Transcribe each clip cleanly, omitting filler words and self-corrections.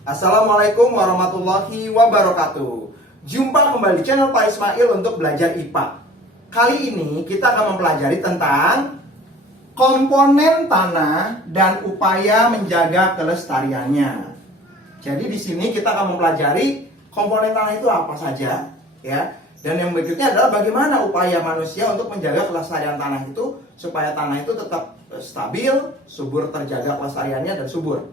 Assalamualaikum warahmatullahi wabarakatuh. Jumpa kembali di channel Pak Ismail untuk belajar IPA. Kali ini kita akan mempelajari tentang komponen tanah dan upaya menjaga kelestariannya. Jadi di sini kita akan mempelajari komponen tanah itu apa saja, ya. Dan yang berikutnya adalah bagaimana upaya manusia untuk menjaga kelestarian tanah itu supaya tanah itu tetap stabil, subur, terjaga kelestariannya dan subur.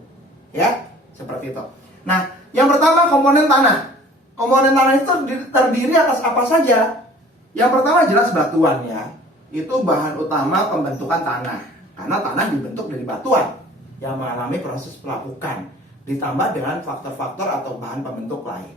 Ya, seperti itu. Nah, yang pertama komponen tanah. Komponen tanah itu terdiri atas apa saja? Yang pertama jelas batuan ya. Itu bahan utama pembentukan tanah. Karena tanah dibentuk dari batuan yang mengalami proses pelapukan, ditambah dengan faktor-faktor atau bahan pembentuk lain.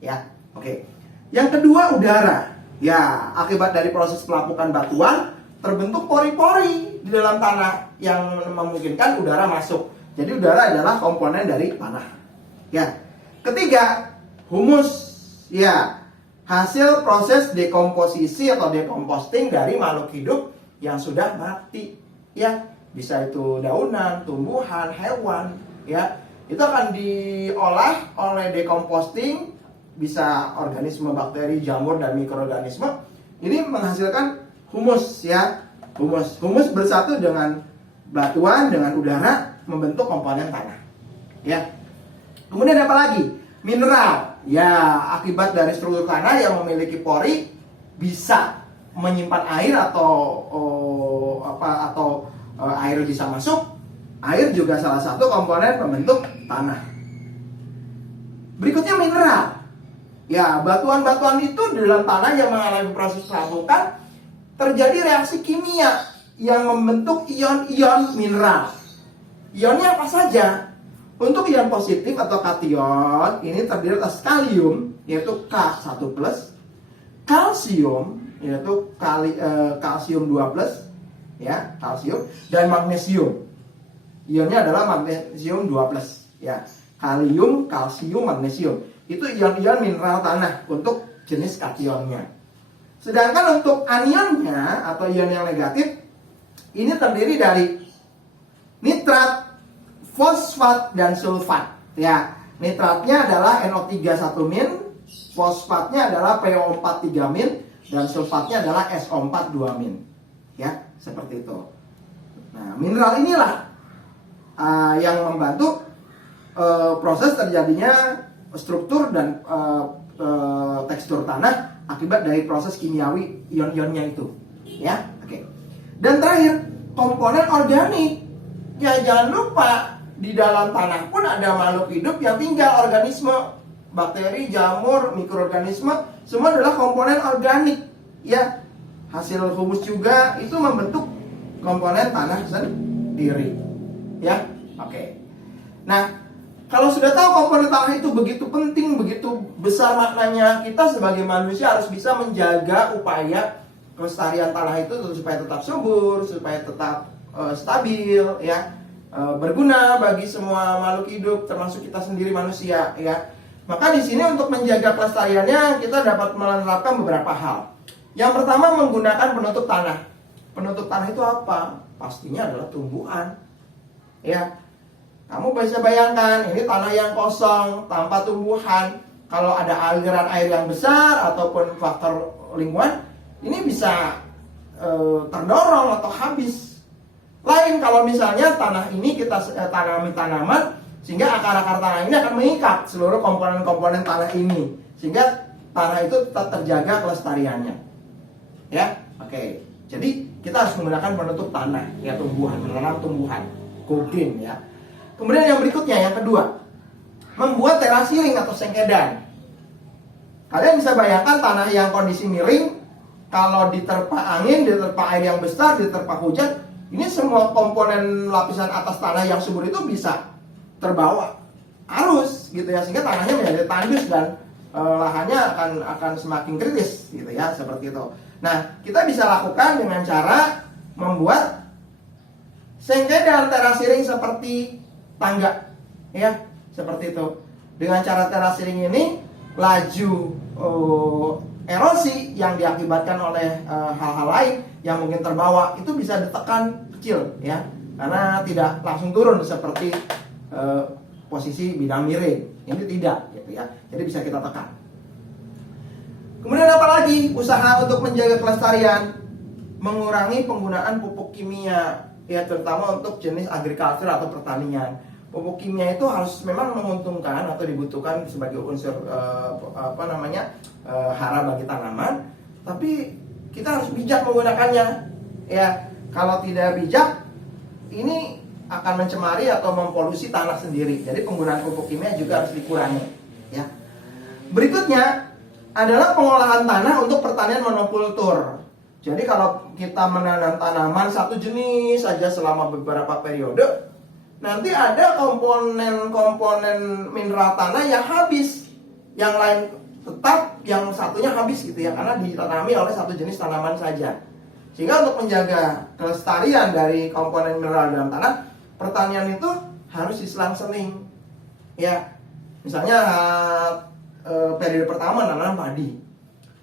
Ya, oke. Yang kedua udara. Ya, akibat dari proses pelapukan batuan terbentuk pori-pori di dalam tanah yang memungkinkan udara masuk. Jadi udara adalah komponen dari tanah. Ya. Ketiga, humus. Ya, hasil proses dekomposisi atau decomposting dari makhluk hidup yang sudah mati. Ya, bisa itu daunan, tumbuhan, hewan, ya. Itu akan diolah oleh decomposting, bisa organisme, bakteri, jamur dan mikroorganisme. Ini menghasilkan humus ya. Humus bersatu dengan batuan, dengan udara membentuk komponen tanah. Ya. Kemudian apa lagi? Mineral. Ya, akibat dari struktur tanah yang memiliki pori bisa menyimpan air atau air bisa masuk. Air juga salah satu komponen pembentuk tanah. Berikutnya mineral. Ya, batuan-batuan itu di dalam tanah yang mengalami proses pelapukan terjadi reaksi kimia yang membentuk ion-ion mineral. Ionnya apa saja? Untuk ion positif atau kation ini terdiri atas kalium yaitu K1+, kalsium yaitu kalsium 2+, ya, kalsium, dan magnesium. Ionnya adalah magnesium 2+, ya. Kalium, kalsium, magnesium. Itu ion-ion mineral tanah untuk jenis kationnya. Sedangkan untuk anionnya atau ion yang negatif ini terdiri dari nitrat, fosfat dan sulfat. Ya, nitratnya adalah NO3 1-, fosfatnya adalah PO4 3-, dan sulfatnya adalah SO4 2-. Ya, seperti itu. Nah, mineral inilah yang membantu proses terjadinya struktur dan tekstur tanah akibat dari proses kimiawi ion-ionnya itu. Ya, oke. Dan terakhir, komponen organik. Ya, jangan lupa di dalam tanah pun ada makhluk hidup yang tinggal, organisme, bakteri, jamur, mikroorganisme, semua adalah komponen organik. Ya, hasil humus juga itu membentuk komponen tanah sendiri. Ya, oke. Nah, kalau sudah tahu komponen tanah itu begitu penting, begitu besar maknanya, kita sebagai manusia harus bisa menjaga upaya kelestarian tanah itu supaya tetap subur, supaya tetap stabil, ya. Berguna bagi semua makhluk hidup termasuk kita sendiri manusia, ya. Maka di sini untuk menjaga kelestariannya kita dapat menerapkan beberapa hal. Yang pertama menggunakan penutup tanah. Penutup tanah itu apa? Pastinya adalah tumbuhan. Ya. Kamu bisa bayangkan ini tanah yang kosong tanpa tumbuhan. Kalau ada aliran air yang besar ataupun faktor lingkungan, ini bisa terdorong atau habis. Lain kalau misalnya tanah ini kita tanami tanaman sehingga akar-akar tanah ini akan mengikat seluruh komponen-komponen tanah ini sehingga tanah itu tetap terjaga kelestariannya. Ya, oke. Jadi kita harus menggunakan penutup tanah, ya, tumbuhan, menanam tumbuhan, kogen, ya. Kemudian yang berikutnya, yang kedua, membuat terasiring atau sengkedan. Kalian bisa bayangkan tanah yang kondisi miring, kalau diterpa angin, diterpa air yang besar, diterpa hujan, ini semua komponen lapisan atas tanah yang subur itu bisa terbawa arus gitu ya, sehingga tanahnya menjadi tandus dan lahannya akan semakin kritis gitu ya, seperti itu. Nah, kita bisa lakukan dengan cara membuat sengkedan terasiring seperti tangga ya, seperti itu. Dengan cara terasiring ini laju erosi yang diakibatkan oleh hal-hal lain yang mungkin terbawa itu bisa ditekan kecil ya, karena tidak langsung turun seperti posisi bidang miring. Ini tidak, gitu ya. Jadi bisa kita tekan. Kemudian apa lagi? Usaha untuk menjaga kelestarian, mengurangi penggunaan pupuk kimia, ya terutama untuk jenis agrikultur atau pertanian. Pupuk kimia itu harus memang menguntungkan atau dibutuhkan sebagai unsur hara bagi tanaman, tapi kita harus bijak menggunakannya. Ya, kalau tidak bijak, ini akan mencemari atau mempolusi tanah sendiri. Jadi penggunaan pupuk kimia juga harus dikurangi. Ya. Berikutnya adalah pengolahan tanah untuk pertanian monokultur. Jadi kalau kita menanam tanaman satu jenis saja selama beberapa periode, nanti ada komponen mineral tanah yang habis, yang lain tetap, yang satunya habis gitu ya, karena ditanami oleh satu jenis tanaman saja. Sehingga untuk menjaga kelestarian dari komponen mineral dalam tanah, pertanian itu harus diselang-seling. Ya, misalnya periode pertama nanam padi,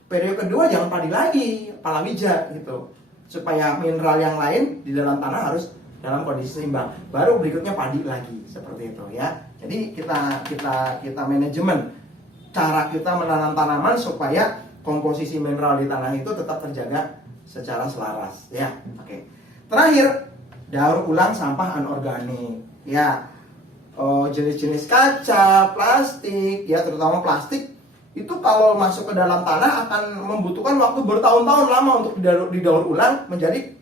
periode kedua jangan padi lagi, palawija gitu, supaya mineral yang lain di dalam tanah harus dalam kondisi seimbang. Baru berikutnya padi lagi, seperti itu ya. Jadi kita manajemen cara kita menanam tanaman supaya komposisi mineral di tanah itu tetap terjaga secara selaras ya. Oke. Terakhir, daur ulang sampah anorganik ya. Jenis-jenis kaca, plastik ya, terutama plastik itu kalau masuk ke dalam tanah akan membutuhkan waktu bertahun-tahun lama untuk didaur ulang menjadi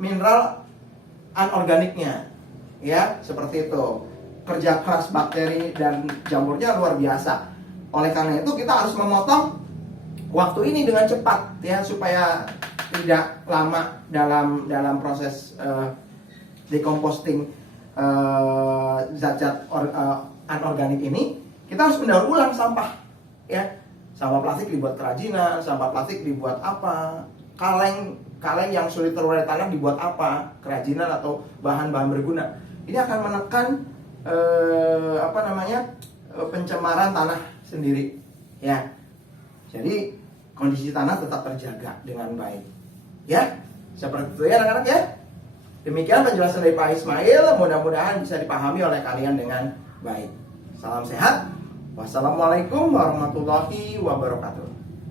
mineral anorganiknya ya, seperti itu. Kerja keras bakteri dan jamurnya luar biasa. Oleh karena itu kita harus memotong waktu ini dengan cepat ya, supaya tidak lama dalam proses decomposting zat-zat anorganik ini. Kita harus mendaur ulang sampah ya. Sampah plastik dibuat kerajinan, sampah plastik dibuat apa, kaleng yang sulit terurai tanah dibuat apa, kerajinan atau bahan-bahan berguna. Ini akan menekan pencemaran tanah sendiri ya. Jadi kondisi tanah tetap terjaga dengan baik ya. Seperti itu ya anak-anak ya. Demikian penjelasan dari Pak Ismail, mudah-mudahan bisa dipahami oleh kalian dengan baik. Salam sehat. Wassalamualaikum warahmatullahi wabarakatuh.